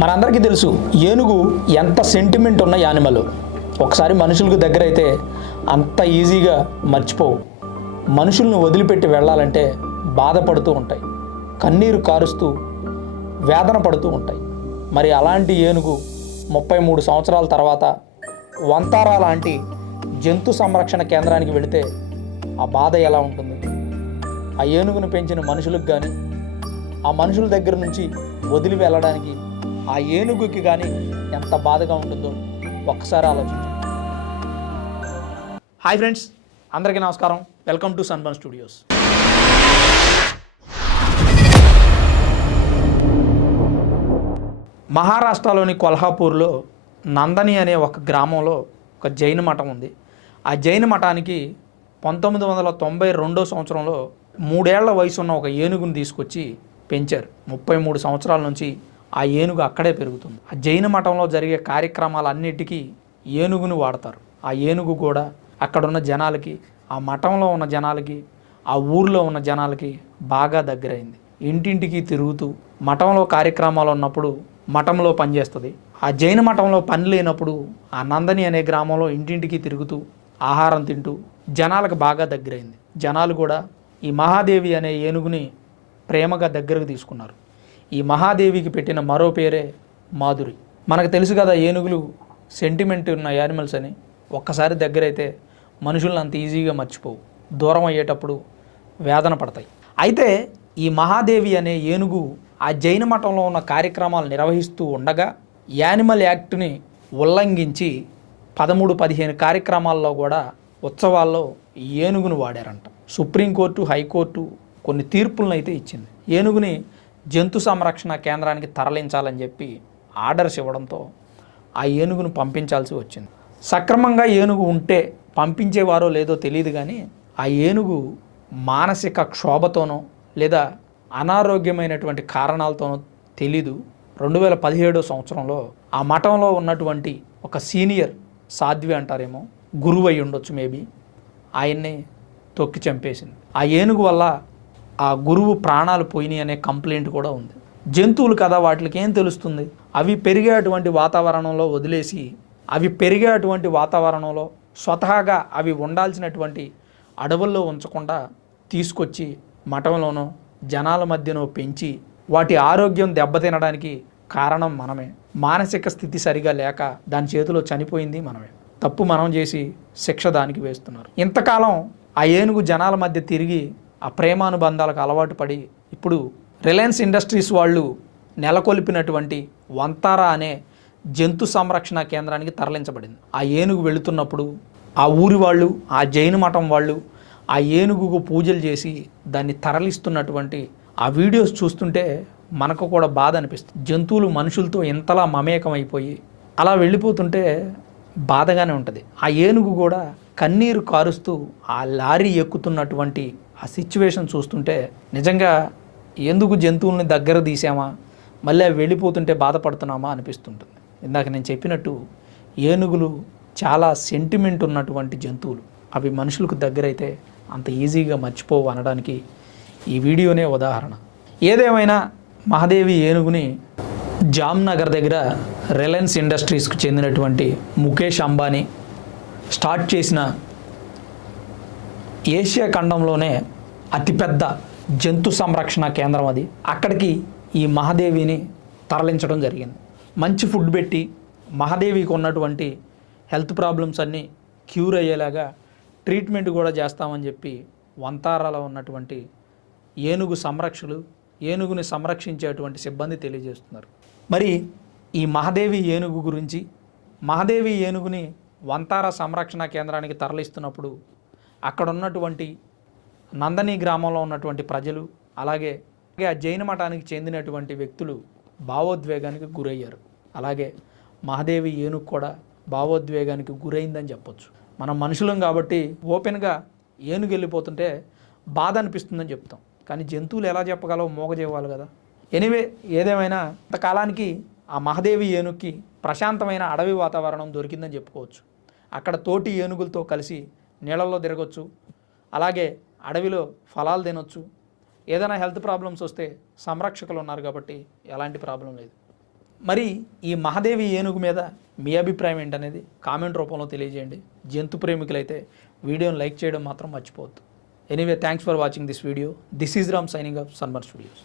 మనందరికీ తెలుసు ఏనుగు ఎంత సెంటిమెంట్ ఉన్న యానిమల్. ఒకసారి మనుషులకు దగ్గర అయితే అంత ఈజీగా మర్చిపోవు. మనుషులను వదిలిపెట్టి వెళ్ళాలంటే బాధపడుతూ ఉంటాయి. కన్నీరు కారుస్తూ వేదన పడుతూ ఉంటాయి. మరి అలాంటి ఏనుగు ముప్పై మూడు సంవత్సరాల తర్వాత వంతారా లాంటి జంతు సంరక్షణ కేంద్రానికి వెళితే ఆ బాధ ఎలా ఉంటుంది? ఆ ఏనుగును పెంచిన మనుషులకు కానీ ఆ మనుషుల దగ్గర నుంచి వదిలి వెళ్ళడానికి ఆ ఏనుగుకి కానీ ఎంత బాధగా ఉంటుందో ఒక్కసారి ఆలోచించండి. హాయ్ ఫ్రెండ్స్ అందరికీ నమస్కారం. వెల్కమ్ టు సన్బర్న్ స్టూడియోస్ మహారాష్ట్రలోని కొల్హాపూర్లో నందని అనే ఒక గ్రామంలో ఒక జైన మఠం ఉంది. ఆ జైన మఠానికి పంతొమ్మిది వందల తొంభై రెండో సంవత్సరంలో మూడేళ్ళ వయసు ఉన్న ఒక ఏనుగును తీసుకొచ్చి పెంచారు. ముప్పై మూడు సంవత్సరాల నుంచి ఆ ఏనుగు అక్కడే పెరుగుతుంది. ఆ జైన మఠంలో జరిగే కార్యక్రమాలన్నిటికీ ఏనుగును వాడతారు. ఆ ఏనుగు కూడా అక్కడున్న జనాలకి ఆ మఠంలో ఉన్న జనాలకి ఆ ఊర్లో ఉన్న జనాలకి బాగా దగ్గరైంది. ఇంటింటికి తిరుగుతూ మఠంలో కార్యక్రమాలు ఉన్నప్పుడు మఠంలో పనిచేస్తుంది ఆ జైన మఠంలో పని లేనప్పుడు ఆ నందని అనే గ్రామంలో ఇంటింటికి తిరుగుతూ ఆహారం తింటూ జనాలకు బాగా దగ్గరైంది. జనాలు కూడా ఈ మహాదేవి అనే ఏనుగుని ప్రేమగా దగ్గరకు తీసుకున్నారు. ఈ మహాదేవికి పెట్టిన మరో పేరే మాధురి. మనకు తెలుసు కదా ఏనుగులు సెంటిమెంట్ ఉన్న యానిమల్స్ అని. ఒక్కసారి దగ్గరైతే మనుషులను అంత ఈజీగా మర్చిపోవు. దూరం అయ్యేటప్పుడు వేదన పడతాయి. అయితే ఈ మహాదేవి అనే ఏనుగు ఆ జైన మఠంలో ఉన్న కార్యక్రమాలు నిర్వహిస్తూ ఉండగా యానిమల్ యాక్ట్ని ఉల్లంఘించి పదమూడు పదిహేను కార్యక్రమాల్లో కూడా ఉత్సవాల్లో ఏనుగును వాడారంట. సుప్రీంకోర్టు హైకోర్టు కొన్ని తీర్పులను అయితే ఇచ్చింది. ఏనుగుని జంతు సంరక్షణ కేంద్రానికి తరలించాలని చెప్పి ఆర్డర్స్ ఇవ్వడంతో ఆ ఏనుగును పంపించాల్సి వచ్చింది. సక్రమంగా ఏనుగు ఉంటే పంపించేవారో లేదో తెలియదు కానీ ఆ ఏనుగు మానసిక క్షోభతోనో లేదా అనారోగ్యమైనటువంటి కారణాలతోనో తెలీదు. రెండు వేల పదిహేడో సంవత్సరంలో ఆ మఠంలో ఉన్నటువంటి ఒక సీనియర్ సాధ్వి అంటారేమో గురువు అయి ఉండొచ్చు మేబీ ఆయన్ని తొక్కి చంపేసింది. ఆ ఏనుగు వల్ల ఆ గురువు ప్రాణాలు పోయినాయి అనే కంప్లైంట్ కూడా ఉంది. జంతువులు కదా వాటికి ఏం తెలుస్తుంది? అవి పెరిగేటువంటి వాతావరణంలో వదిలేసి అవి పెరిగేటువంటి వాతావరణంలో స్వతహాగా అవి ఉండాల్సినటువంటి అడవుల్లో ఉంచకుండా తీసుకొచ్చి మఠంలోనో జనాల మధ్యనో పెంచి వాటి ఆరోగ్యం దెబ్బతినడానికి కారణం మనమే. మానసిక స్థితి సరిగా లేక దాని చేతిలో చనిపోయింది మనమే. తప్పు మనం చేసి శిక్ష దానికి వేస్తున్నారు. ఇంతకాలం ఆ ఏనుగు జనాల మధ్య తిరిగి ఆ ప్రేమానుబంధాలకు అలవాటు పడి ఇప్పుడు రిలయన్స్ ఇండస్ట్రీస్ వాళ్ళు నెలకొల్పినటువంటి వంతారా అనే జంతు సంరక్షణ కేంద్రానికి తరలించబడింది. ఆ ఏనుగు వెళుతున్నప్పుడు ఆ ఊరి వాళ్ళు ఆ జైన మఠం వాళ్ళు ఆ ఏనుగుకు పూజలు చేసి దాన్ని తరలిస్తున్నటువంటి ఆ వీడియోస్ చూస్తుంటే మనకు కూడా బాధ అనిపిస్తుంది. జంతువులు మనుషులతో ఇంతలా మమేకమైపోయి అలా వెళ్ళిపోతుంటే బాధగానే ఉంటుంది. ఆ ఏనుగు కూడా కన్నీరు కారుస్తూ ఆ లారీ ఎక్కుతున్నటువంటి ఆ సిచ్యువేషన్ చూస్తుంటే నిజంగా ఎందుకు జంతువుల్ని దగ్గర తీసామా? మళ్ళీ వెళ్ళిపోతుంటే బాధపడుతున్నామా అనిపిస్తుంటుంది. ఇందాక నేను చెప్పినట్టు ఏనుగులు చాలా సెంటిమెంట్ ఉన్నటువంటి జంతువులు. అవి మనుషులకు దగ్గరైతే అంత ఈజీగా మర్చిపోవు అనడానికి ఈ వీడియోనే ఉదాహరణ. ఏదేమైనా మహాదేవి ఏనుగుని జామ్నగర్ దగ్గర రిలయన్స్ ఇండస్ట్రీస్కు చెందినటువంటి ముఖేష్ అంబానీ స్టార్ట్ చేసిన ఏషియా ఖండంలోనే అతిపెద్ద జంతు సంరక్షణ కేంద్రం అది. అక్కడికి ఈ మహాదేవిని తరలించడం జరిగింది. మంచి ఫుడ్ పెట్టి మహాదేవికి ఉన్నటువంటి హెల్త్ ప్రాబ్లమ్స్ అన్నీ క్యూర్ అయ్యేలాగా ట్రీట్మెంట్ కూడా చేస్తామని చెప్పి వంతారాలో ఉన్నటువంటి ఏనుగు సంరక్షకులు ఏనుగుని సంరక్షించేటువంటి సిబ్బంది తెలియజేస్తున్నారు. మరి ఈ మహాదేవి ఏనుగు గురించి మహాదేవి ఏనుగుని వంతార సంరక్షణ కేంద్రానికి తరలిస్తున్నప్పుడు అక్కడ ఉన్నటువంటి నందని గ్రామంలో ఉన్నటువంటి ప్రజలు అలాగే ఆ జైన మఠానికి చెందినటువంటి వ్యక్తులు భావోద్వేగానికి గురయ్యారు. అలాగే మహాదేవి ఏనుగు కూడా భావోద్వేగానికి గురైందని చెప్పొచ్చు. మనం మనుషులం కాబట్టి ఓపెన్గా ఏనుగు వెళ్ళిపోతుంటే బాధ అనిపిస్తుందని చెప్తాం. కానీ జంతువులు ఎలా చెప్పగలవు మోగజేవాలి కదా. ఎనివే ఏదేమైనా ఇంతకాలానికి ఆ మహాదేవి ఏనుగుకి ప్రశాంతమైన అడవి వాతావరణం దొరికిందని చెప్పుకోవచ్చు. అక్కడ తోటి ఏనుగులతో కలిసి నీళ్ళల్లో తిరగచ్చు. అలాగే అడవిలో ఫలాలు తినొచ్చు. ఏదైనా హెల్త్ ప్రాబ్లమ్స్ వస్తే సంరక్షకులు ఉన్నారు కాబట్టి ఎలాంటి ప్రాబ్లం లేదు. మరి ఈ మహాదేవి ఏనుగు మీద మీ అభిప్రాయం ఏంటనేది కామెంట్ రూపంలో తెలియజేయండి. జంతు ప్రేమికులైతే వీడియోని లైక్ చేయడం మాత్రం మర్చిపోవద్దు. Anyway thanks for watching this video this is Ram signing off Sanmar studios